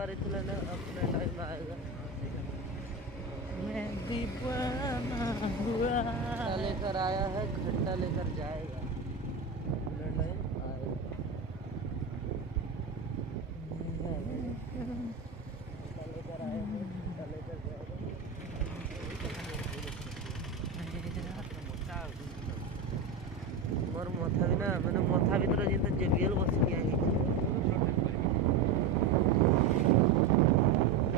बारी तो लेना अपने टाइम आएगा। मैं दीवाना हुआ। घंटा लेकर आया है, घंटा लेकर जाएगा, अपना टाइम आएगा। घंटा लेकर आया है, घंटा लेकर जाएगा। मोर मथा भी ना मैंने मथा भीतर जिन जेबीएल बसिक आई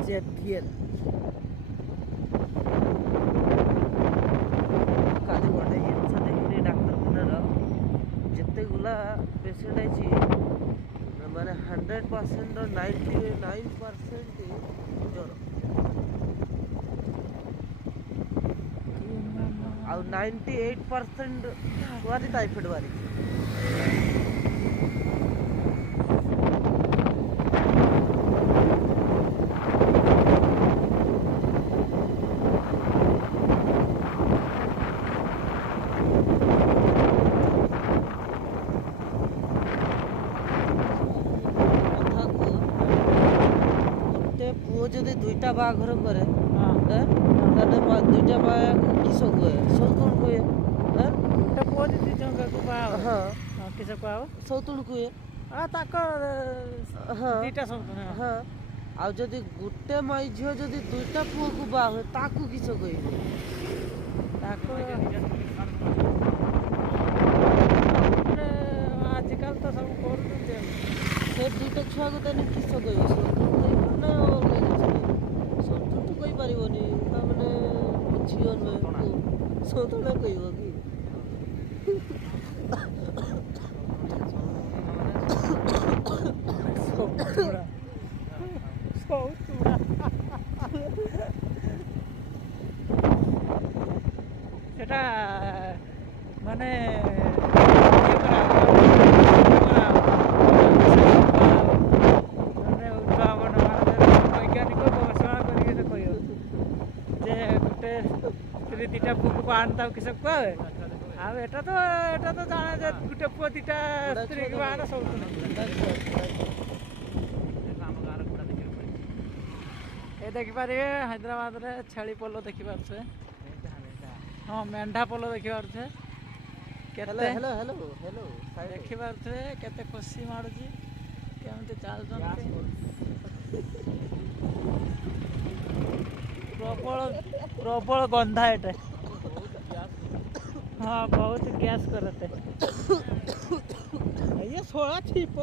जेबीएल काली गोटे जिनस देखी डाक्तरखानार जितेगुला पेसेंट आई माने 100% 99% ज्वर आ 98% वाली टाइफाइड वाली पुओ जदि दुईटा बाघर करे दुईटा बाघ किस हुए सौतुण हुए गोटे पुओ दी जंगा को बा हाँ किस को आओ सौतुण हुए ताक हाँ दीटा सब हाँ आ जदि गोटे माई झील जदि दुईटा पुओ को बा हुए ताकू किस कहबे ताको आजकल तो सब कर से दुईटा छुआ को देने किस कहबे सौतुण कहबो ना अलग जिनिस सौतुण तो कहि पारिबोनी माने झील नुहे सौतुण कहबो कि সেটা মানে ବୈଜ୍ଞାନିକ ଗବେଷଣା କରିକି ସେ କହିବ ଯେ ଗୋଟେ ସ୍ତ୍ରୀ ଦୁଇଟା ପୁଅକୁ ବାହାନ କିସ କୁହାଏ ଆଉ ଏଟା ତ ଜାଣେ ଯେ ଗୋଟେ ପୁଅ ଦୁଇଟା ସ୍ତ୍ରୀକୁ ବାହାନ ସବୁ ଏ ଦେଖିପାରିବେ ହାଇଦ୍ରାବାଦରେ ଛେଳି ପୋଲ ଦେଖିପାରୁଛେ ହଁ ମେଣ୍ଢା ପୋଲ ଦେଖିପାରୁଛେ କେତେ हेलो हेलो हेलो ଦେଖିପାରୁଛେ କେତେ ଖୁସି ମାଡ଼ୁଛି କେମିତି ଚାଲୁଛନ୍ତି ପ୍ରବଳ ଗନ୍ଧା ଏଟେ हाँ बहुत गैस करते ये सोड़ा छिप